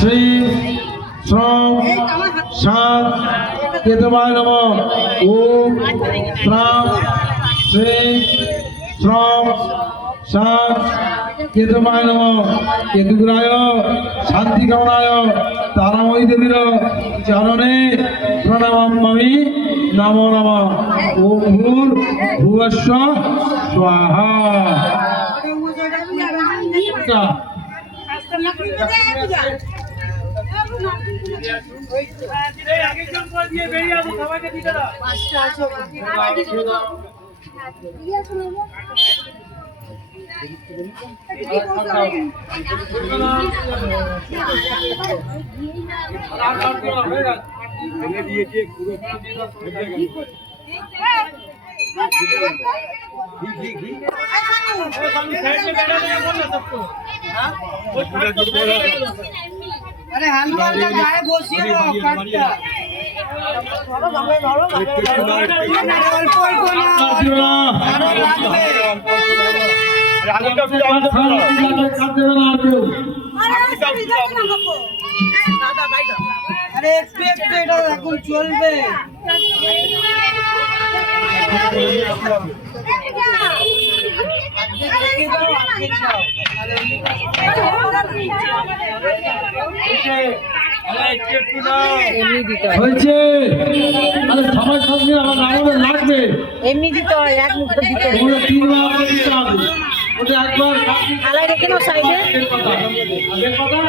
শ্রী শ্রম শাম কেতুবায় নমঃ। ওম শ্রাম শ্রী শ্রম শাম কেতুবায় নমঃ। কেতুগ্রায় শান্তি কামনায় তারাময়ী দেবীর চরণে প্রণমামি নমো নমঃ। ওম ভূর ভুবস্বঃ স্বাহা। अरे हलवा गाय बसिए ना काटता ধরো ধরো ধরো অল্প অল্প না আরো লাগবে আরে একটু একটু এটা এখন চলবে হয়েছে। আরে সবাই সঙ্গে আমার রান্না লাগবে, এমনি দিতে হয় এক মুঠ দিতে হয় ওগুলো 3 বার দিতে হবে। ওটা একবার আলাই রেখে নাও সাইডে কথা